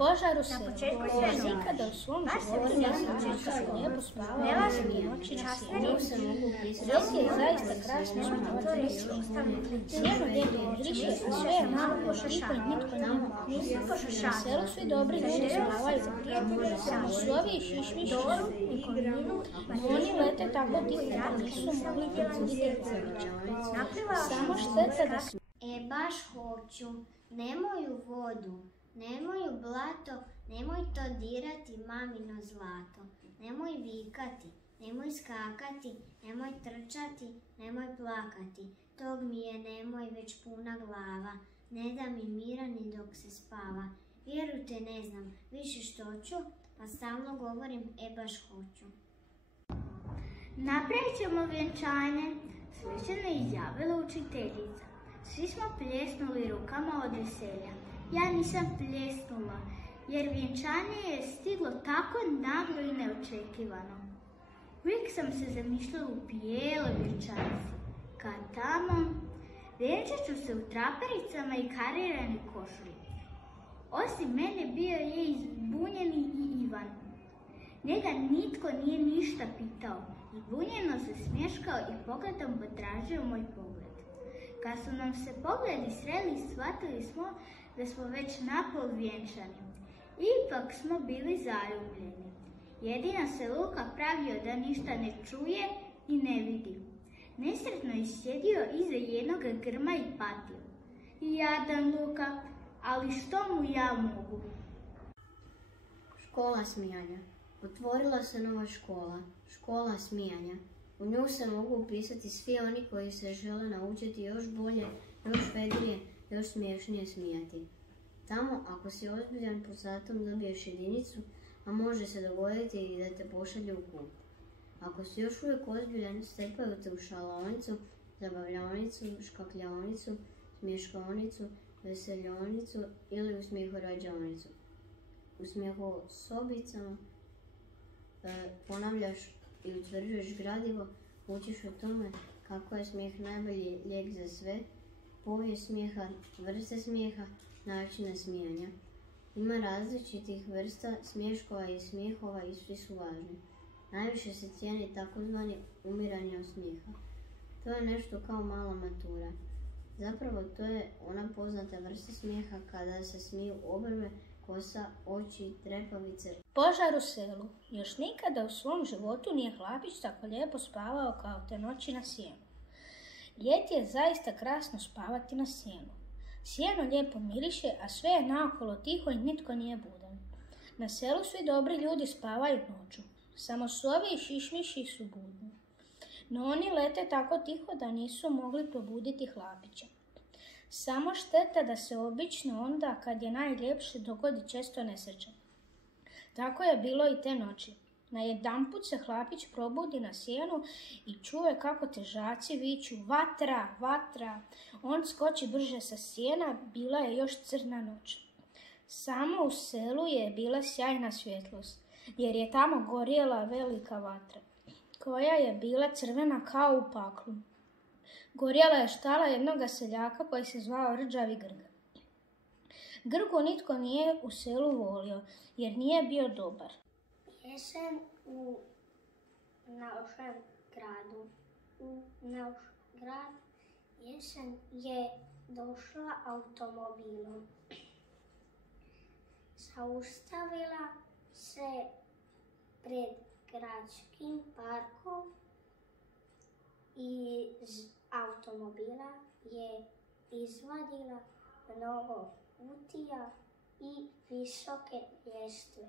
Požar u selu. Još nikada u svom životu nisam čekala lijepo spavao noći na sjenu. Ljet je zaista krasno spavati na sjenu. Sjeno lijepo miriše, a sve je malo poštiho i nitko nema. Na selu svi dobri ljudi spavaju. Samo su ovi i šišmiši no oni lete tako tiho da nisu mogli probuditi Hlapića. Samo šteta da su... Baš hoću. Nemoj u vodu, nemoj u blato, nemoj to dirati mamino zlato. Nemoj vikati, nemoj skakati, nemoj trčati, nemoj plakati. Tog mi je nemoj već puna glava, ne da mi mira ni dok se spava. Vjerujte ne znam više što ću, pa stalno govorim baš hoću. Napravit ćemo vjenčanje, svečano izjavila učiteljica. Svi smo pljesnuli rukama od veselja. Ja nisam pljesnula, jer vjenčanje je stiglo tako naglo i neočekivano. Uvijek sam se zamišljala u bijeloj vjenčanici, kad tamo vjenčat ću se u trapericama i karirani košulji. Osim mene bio je izbunjeni i Ivan. Njega nitko nije ništa pitao i bunjeno se smješkao i pogledom potražio moj pogled. Kad su nam se pogledi sreli, shvatili smo da smo već napol vjenčani. Ipak smo bili zaljubljeni. Jedino se Luka pravio da ništa ne čuje i ne vidi. Nesretno je sjedio iza jednog grma i patio. Jadan Luka, ali što mu ja mogu? Škola smijanja. Otvorila se nova škola, škola smijanja. U nju se mogu upisati svi oni koji se žele naučiti još bolje, još vedrije, još smiješnije smijati. Tamo, ako si ozbiljan, pod satom dobiješ jedinicu, a može se dogoditi i da te pošalju u klub. Ako si još uvijek ozbiljan, strpaju te u šalaonicu, zabavljonicu, škakljaonicu, smješkaonicu, veseljonicu ili u smijehorađaonicu. U smijehosobicama ponavljaš i utvrđuješ gradivo, učiš o tome kako je smijeh najbolji lijek za sve, povijest smijeha, vrste smijeha, načine smijanja. Ima različitih vrsta smješkova i smijehova i svi su važni. Najviše se cijeni takozvani umiranje od smijeha. To je nešto kao mala matura. Zapravo to je ona poznata vrsta smijeha kada se smiju obrve, kosa, oči, trepavice. Požar u selu. Još nikada u svom životu nije Hlapić tako lijepo spavao kao te noći na sjenu. Ljeti je zaista krasno spavati na sjenu. Sjeno lijepo miriše, a sve je naokolo tiho i nitko nije budan. Na selu svi dobri ljudi spavaju noću. Samo sovi i šišmiši su budni. No oni lete tako tiho da nisu mogli probuditi Hlapića. Samo šteta da se obično onda, kad je najljepše, dogodi često nesreća. Tako je bilo i te noći. Najedanput se Hlapić probudi na sjenu i čuje kako težaci viču vatra, vatra. On skoči brže sa sjena, bila je još crna noć. Samo u selu je bila sjajna svjetlost, jer je tamo gorjela velika vatra, koja je bila crvena kao u paklu. Gorjela je štala jednoga seljaka koji se zvao Rđavi Grga. Grgu nitko nije u selu volio, jer nije bio dobar. Jesen u našem gradu. U naš grad jesen je došla automobilom. Zaustavila se pred gradskim parkom i iz automobila je izvadila mnogo kutija i visoke ljestve.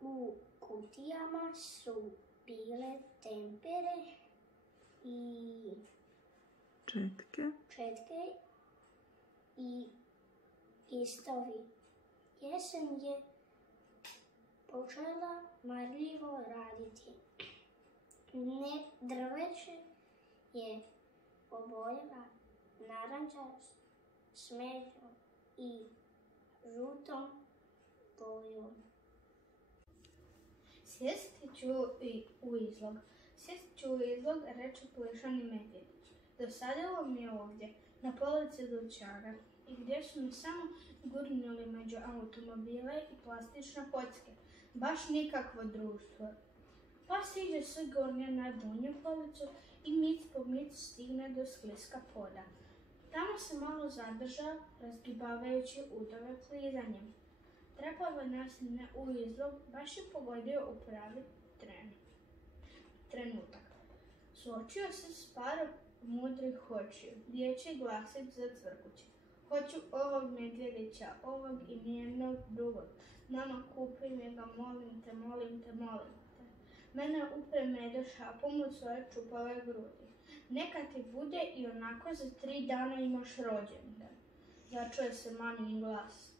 U kutijama su bile tempere i četke i istovi. Jesen je počela marljivo raditi. Drveće je obojila narančast, smeđom i žutom bojom. Sjesti ću u izlog, reče Plešani Medvjedić. Dosadilo mi je ovdje, na polici dućana. i gdje su mi samo gurnuli među automobile i plastične kocke. Baš nikakvo društvo. Pa siđe sve gornje na donju policu i mic po mic stigne do skliska poda. Tamo se malo zadržao, razgibavajući udove klizanjem. Trepavo nasline u izlog, baš je pogodio u pravi trenutak. Suočio se s parom mudrih očiju, dječji glasić zacvrkući. Hoću ovog medvjedića, ovog i nijednog drugog. Mama, kupi mi ga, molim te, molim te, molim te. Mene upre medo šapom u svoje čupave grudi. Neka ti bude i onako za 3 dana imaš rođendan. Začuje se mamin glas.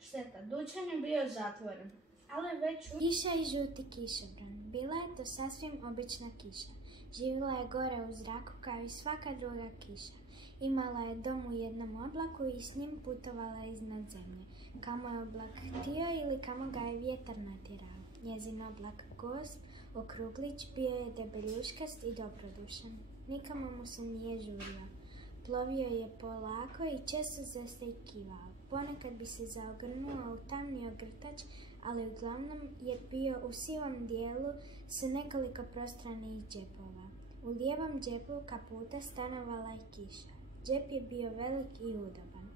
Šteta, dućan je bio zatvoren, ali već Kiša i žuti kišobran. Bila je to sasvim obična kiša. Živjela je gore u zraku kao i svaka druga kiša. Imala je dom u jednom oblaku i s njim putovala iznad zemlje. Kamo je oblak htio ili kamo ga je vjetar natjerao. Njezin oblak Gozd, okruglić, bio je debeljuškast i dobrodušan. Nikamo mu se nije žurio. Plovio je polako i često zastajkivao. Ponekad bi se zaogrnuo u tamni ogrtač, ali uglavnom je bio u sivom dijelu s nekoliko prostranih džepova. U lijevom džepu kaputa stanovala je kiša. Džep je bio velik i udoban.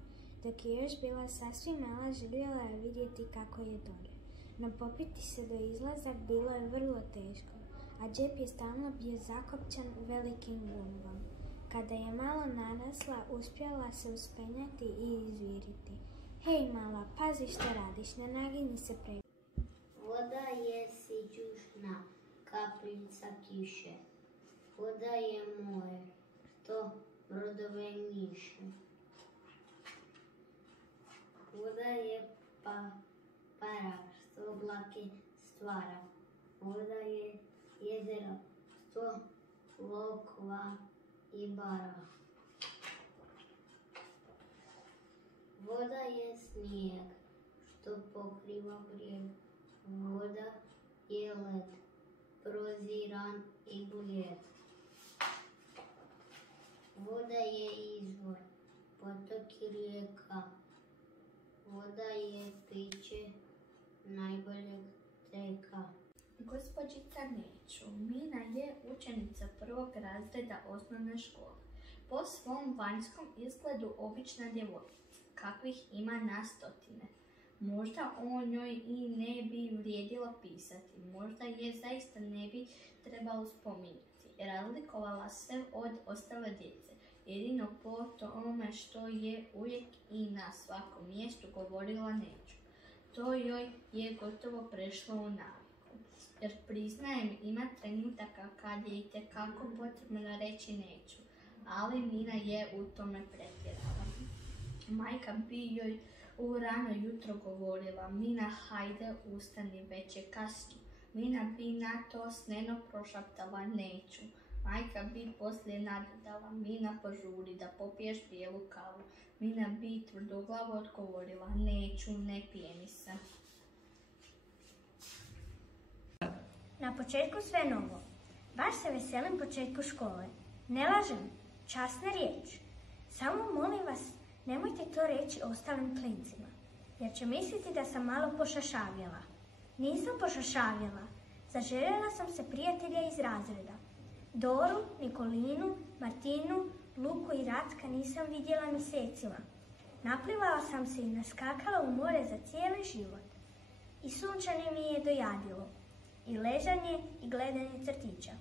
Dok je još bila sasvim mala, željela je vidjeti kako je dolje. No popiti se do izlaza bilo je vrlo teško, a džep je stalno bio zakopčan velikim gumbom. Kada je malo narasla, uspjela se uspenjati i izviriti. Hej mala, pazi što radiš, ne naginji se preko. Voda je siđušna kapljica kiše. Voda je more, što brodove njiše. Voda je para, što oblake stvara. Voda je jezero, što lokva i bara. Voda je snijeg, što pokriva brijeg. Voda je led, proziran i blijed. Voda je izvor, potok i rijeka. Voda je piće najboljeg teka. Gospođica Neću, Mina je učenica 1. razreda osnovne škole. Po svom vanjskom izgledu obična djevojčica, kakvih ima na stotine. Možda o njoj i ne bi vrijedilo pisati, možda je zaista ne bi trebalo spominjati. Razlikovala se od ostale djece, jedino po tome što je uvijek i na svakom mjestu govorila Neću. To joj je gotovo prešlo u naviku, jer priznajem ima trenutaka kad je itekako potrebno reći Neću, ali Mina je u tome pretjerala. Majka bi joj u rano jutro govorila: Mina, hajde ustani, već je kasno. Mina bi na to sneno prošaptala: Neću. Majka bi poslije nadodala: Mina, požuri da popiješ bijelu kavu. Mina bi tvrdoglavo odgovorila: Neću, ne pijeni se. Na početku sve novo. Baš se veselim početku škole. Ne lažem, časna riječ. Samo molim vas, nemojte to reći ostalim klincima, jer će misliti da sam malo pošašavjela. Nisam pošašavjela. Zaželjela sam se prijatelja iz razreda. Doru, Nikolinu, Martinu, Luku i Racka nisam vidjela mjesecima. Naplivala sam se i naskakala u more za cijeli život. I sunčanje mi je dojadilo. I ležanje i gledanje crtića.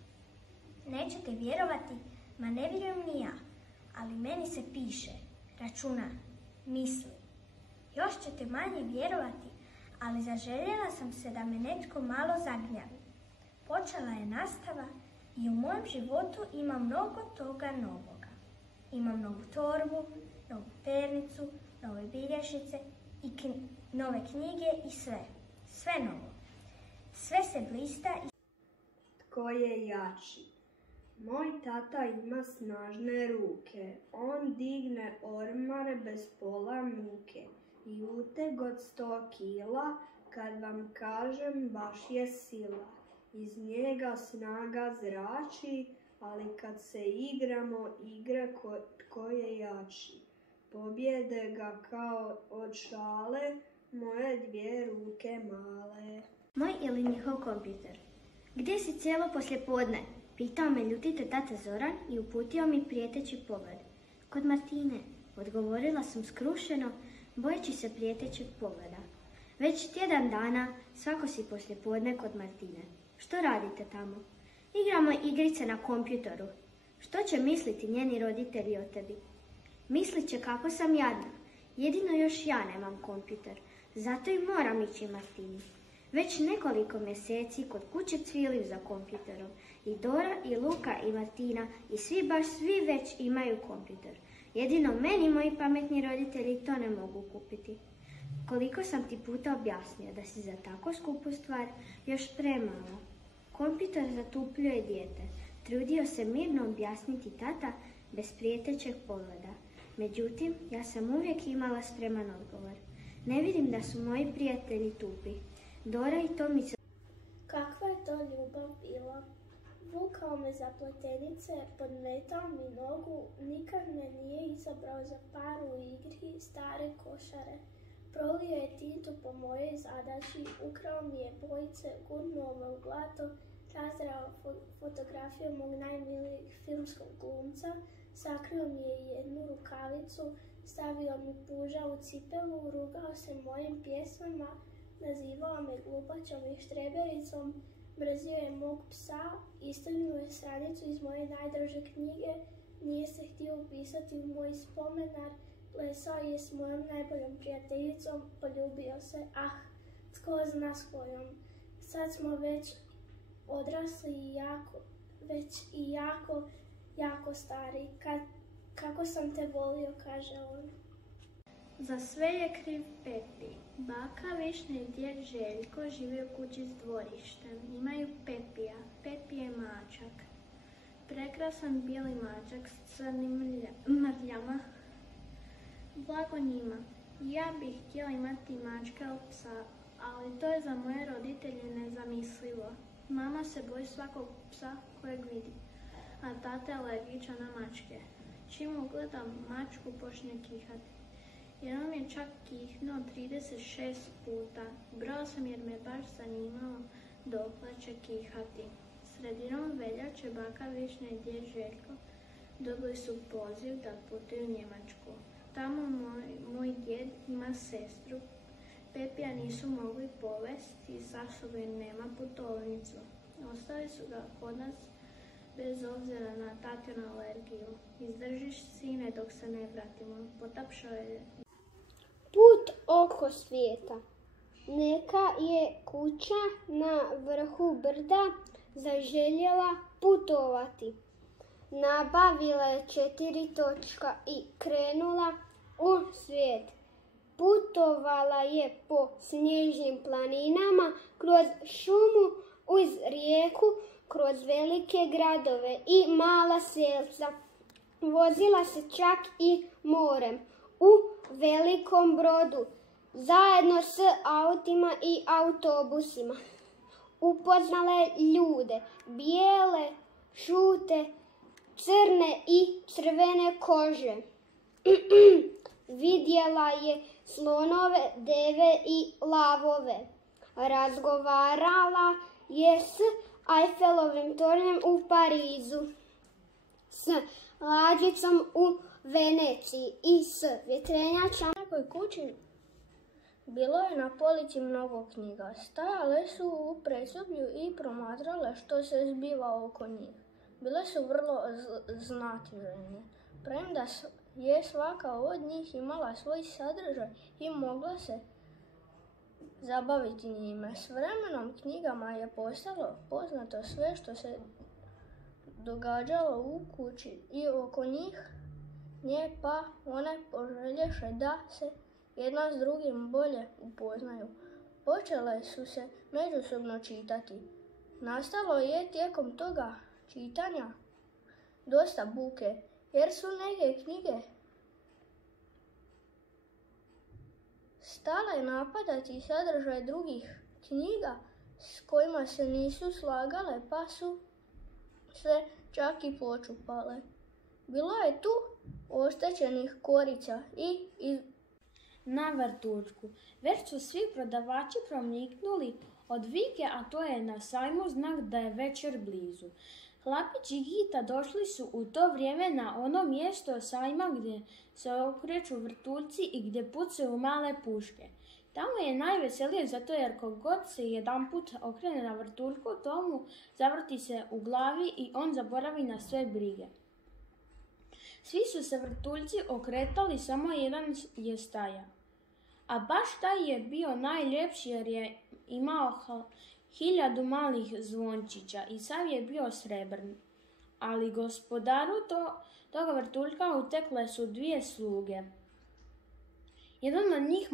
Nećete vjerovati, ma ne vjerujem ni ja, ali meni se piše, računa, misli. Još ćete manje vjerovati, ali zaželjela sam se da me netko malo zagnjavi. Počela je nastava i u mojem životu ima mnogo toga novoga. Imam novu torbu, novu pernicu, nove bilježnice i nove knjige i sve novo. Sve se blista i... Tko je jači? Moj tata ima snažne ruke. On digne ormar bez pola muke. I uteg od 100 kila, kad vam kažem baš je sila. Iz njega snaga zrači, ali kad se igramo igre tko je jači. pobjede ga kao od šale moje 2 ruke male. Moj ili njihov kompjuter? Gdje si cijelo poslijepodne? Pitao me ljutite tata Zoran i uputio mi prijeteći pogled. Kod Martine, odgovorila sam skrušeno, bojeći se prijetećeg pogleda. Već tjedan dana svako si poslijepodne kod Martine. Što radite tamo? Igramo igrice na kompjutoru. Što će misliti njeni roditelji o tebi? Mislit će kako sam jadna. Jedino još ja nemam kompjuter. Zato i moram ići Martini. Već nekoliko mjeseci kod kuće cviliju za kompjuterom. I Dora, i Luka, i Martina, i svi već imaju kompjuter. Jedino meni moji pametni roditelji to ne mogu kupiti. Koliko sam ti puta objasnio da si za tako skupu stvar još premalo. Kompjuter zatupljuje dijete. Trudio se mirno objasniti tata bez prijetećeg pogleda. Međutim, ja sam uvijek imala spreman odgovor. Ne vidim da su moji prijatelji tupi. Dora i Tomica. Kakva je to ljubav bila? Vukao me za pletenice, podmetao mi nogu, nikad me nije izabrao za par u igri stare košare. Prolio je tintu po mojoj zadaći, ukrao mi je bojice, gurnuo me u blato, razdrao fotografiju mog najmilijeg filmskog glumca, sakrio mi je jednu rukavicu, stavio mi puža u cipelu, rugao se mojim pjesmama, nazivao me glupačom i štrebericom, mrzio je mog psa, istrgnuo je stranicu iz moje najdraže knjige, nije se htio upisati u moj spomenar, plesao je s mojom najboljom prijateljicom, poljubio se, tko zna s kojom. Sad smo već odrasli i jako stari. Kako sam te volio, kaže on. Za sve je kriv Pepi. Baka Višnja i djed Željko žive u kući s dvorištem. Imaju Pepija. Pepi je mačak. Prekrasan bijeli mačak s crnim mrljama. Blago njima. Ja bih htjela imati mačka od psa, ali to je za moje roditelje nezamislivo. Mama se boji svakog psa kojeg vidi, a tata je alergičan na mačke. Čim ugledam mačku, počne kihati. Jednom je čak kihnuo 36 puta. Brao sam jer me baš zanimalo dokle će kihati. Sredinom veljače baka Višnja i djed Željko dobili su poziv da putuju u Njemačku. Tamo moj djed ima sestru. Pepija nisu mogli povesti, sa sobom nema putovnicu. Ostali su ga kod nas bez obzira na tatinu alergiju. Izdržiš, sine, dok se ne vratimo. Potapšao je. Put oko svijeta. Neka je kuća na vrhu brda zaželjela putovati. Nabavila je 4 točka i krenula u svijet. Putovala je po snježnim planinama, kroz šumu, uz rijeku, kroz velike gradove i mala selca. Vozila se čak i morem, u velikom brodu, zajedno s autima i autobusima. Upoznala je ljude, bijele, žute, crne i crvene kože. Vidjela je slonove, deve i lavove. Razgovarala je s Eiffelovim tornjem u Parizu, s lađicom u Veneciji i s vjetrenjačama. U nekoj kući bilo je na polici mnogo knjiga. Stajale su u predsoblju i promatrale što se zbiva oko njih. Bile su vrlo znatiželjne, premda je svaka od njih imala svoj sadržaj i mogla se zabaviti njime. S vremenom knjigama je postalo poznato sve što se događalo u kući i oko njih, nje pa one poželješe da se jedna s drugim bolje upoznaju. Počele su se međusobno čitati. Nastalo je tijekom toga čitanja dosta buke, jer su neke knjige stale napadati sadržaj drugih knjiga s kojima se nisu slagale, pa su se čak i počupale. Bilo je tu oštećenih korica i na vrtuljku. Već su svi prodavači proniknuli od vike, a to je na sajmu znak da je večer blizu. Hlapić i Gita došli su u to vrijeme na ono mjesto sajma gdje se okreću vrtuljci i gdje pucaju male puške. Tamo je najveselije zato jer kogod se jedanput okrene na vrtuljku, tomu zavrti se u glavi i on zaboravi na sve brige. Svi su se vrtuljci okretali, samo jedan je stajao. A baš taj je bio najljepši jer je imao 1000 malih zvončića i sav je bio srebrn. Ali gospodaru toga vrtuljka utekle su 2 sluge. Jedan od njih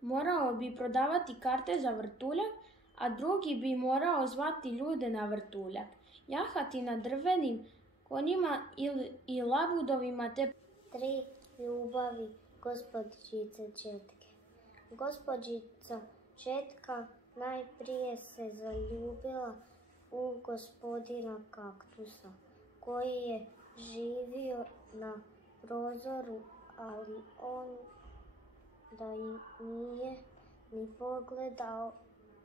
morao bi prodavati karte za vrtuljak, a drugi bi morao zvati ljude na vrtuljak, jahati na drvenim konjima i labudovima te 3 ljubavi gospođice Četke. Gospođica Četka najprije se zaljubila u gospodina Kaktusa, koji je živio na prozoru, ali on da i nije ni pogledao,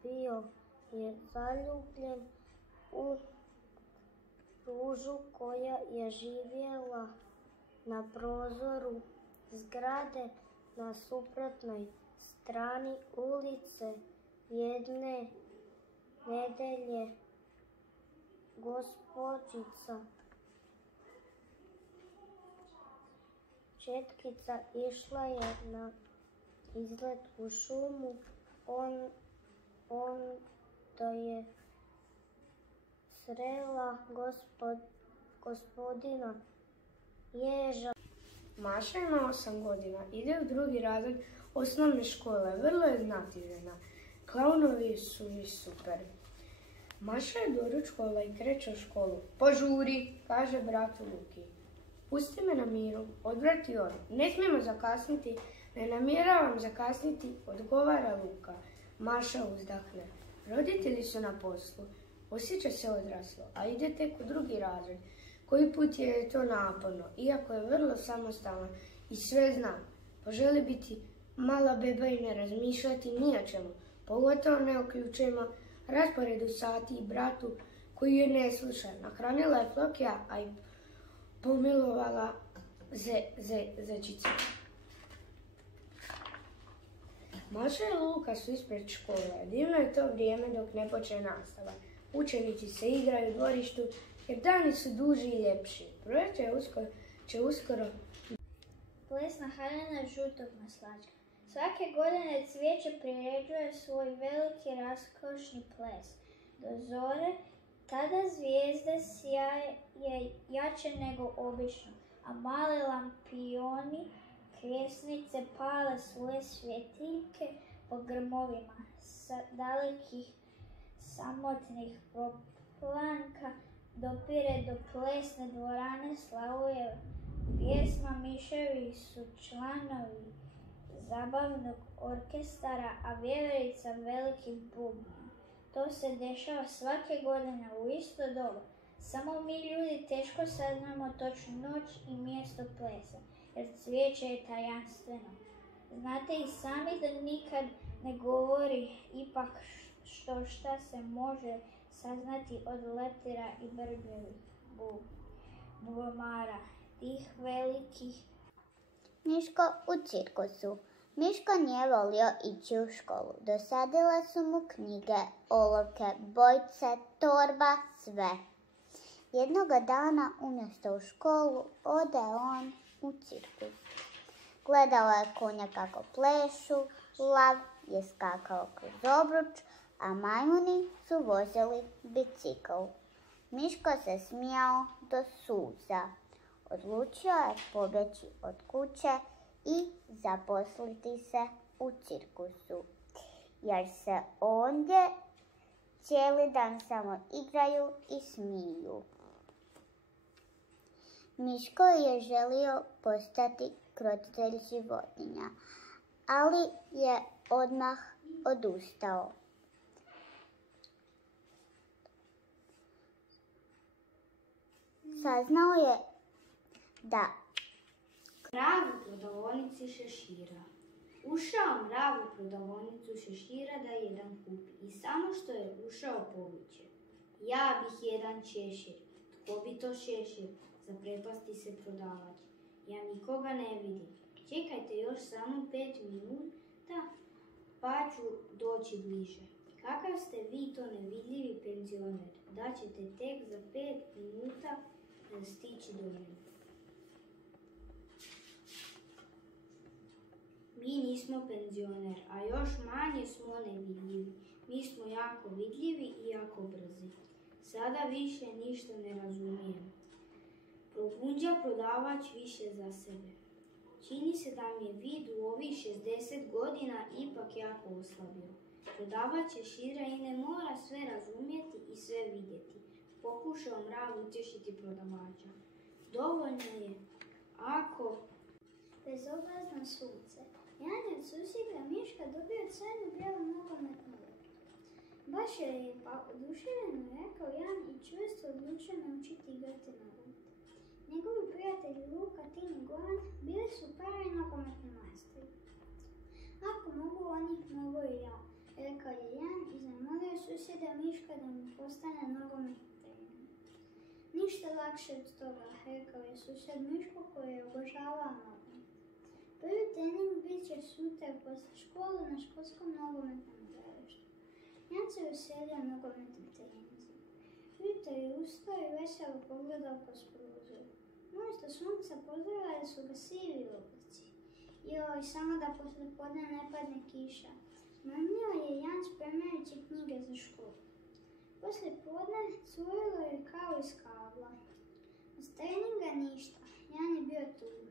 bio je zaljubljen u ružu koja je živjela na prozoru zgrade na suprotnoj strani ulice. Jedne nedelje gospođica Četkica išla je na izlet u šumu. Onda je srela gospodina Ježa. Maša ima 8 godina, ide u 2. razred osnovne škole, vrlo je znatižena. Klaunovi su mi super. Maša je doručkovala i kreće u školu. Požuri, kaže bratu Luki. Pusti me na miru, odvrati on. Ne smijemo zakasniti, ne namjeravam zakasniti, odgovara Luka. Maša uzdahne. Roditelji su na poslu, osjeća se odraslo, a ide tek u 2. razred. Koji put je to naporno, iako je vrlo samostalna i sve zna. Poželi biti mala beba i ne razmišljati ni o čemu, pogotovo ne o ključima, rasporedu sati i bratu koji je ne sluša. Nahranila je Flokija, a i pomilovala zečice. Maša i Luka su ispred škole. Divno je to vrijeme dok ne počne nastava. Učenici se igraju u dvorištu jer dani su duži i ljepši. Proljeće će uskoro. Plesna haljina žutog maslačka. Svake godine cvijeće priređuje svoj veliki raskošni ples. Do zore tada zvijezde sjaje jače nego obično, a male lampioni krijesnice pale svoje svjetiljke po grmovima. Sa dalekih samotnih proplanka dopire do plesne dvorane slavuje pjesma. Miševi su članovi zabavnog orkestara, a vjeverica velikih bubnja. To se dešava svake godine u isto doba. Samo mi ljudi teško saznamo točnu noć i mjesto plesa, jer cvijeće je tajanstveno. Znate i sami da nikad ne govori, ipak šta se može saznati od leptira i brbljevih bubamara, tih velikih. Miško u cirkusu. Miško nije volio ići u školu. Dosadile su mu knjige, olovke, bojice, torba, sve. Jednoga dana umjesto u školu ode on u cirkus. Gledao je konja kako plešu, lav je skakao kroz obruč, a majmuni su vozili bicikl. Miško se smijao do suza. Odlučio je pobjeći od kuće i zaposliti se u cirkusu, jer se ondje cijeli dan samo igraju i smiju. Miško je želio postati krotitelj životinja, ali je odmah odustao. saznao je da Mrav u prodavonici šešira. Ušao mrav u prodavonicu šešira da jedan kupi i samo što je ušao poviće: ja bih jedan šešir. Tko bi to šešir? Zaprepasti se prodavač. Ja nikoga ne vidim. Čekajte još samo 5 minuta pa ću doći bliže. Kakav ste vi to nevidljivi penzioner, da ćete tek za 5 minuta stići do mene. Mi nismo penzioner, a još manje smo nevidljivi. Mi smo jako vidljivi i jako brzi. Sada više ništa ne razumijem. Progunđa prodavač više za sebe. Čini se da mi je vid u ovih 60 godina ipak jako oslabio. Prodavač šešira i ne mora sve razumjeti i sve vidjeti. Pokušao mrav utješiti prodavača. Dovoljno je ako... Bezobrazno sunce. Jan je od susjeda Miška dobio crnu bijelu nogometnu loptu. Baš je pa oduševljeno rekao Jan i čvrsto odlučio naučiti igrati nogomet. Njegovi prijatelji Luka, Tin i Goran bili su pravi nogometni majstori. Ako mogu oni, mogu i ja, rekao je Jan i zamolio susjeda Miška da mu postane nogometni trener. Ništa lakše od toga, rekao je susjed Miško koji je obožavao nogomet. Prvi trening bit će sutra poslije školu na školskom nogometnom igralištu. Jan se veselio nogometnim treninzima. Ujutro je ustao i veselo pogledao kroz prozor. Umjesto sunca pozdravljali su ga sivi oblaci. Joj, samo da poslije podne ne padne kiša. Mamio je Jan spremajući knjige za školu. Poslije podne curilo je kao iz kabla. Od treninga ništa. Jan je bio tu.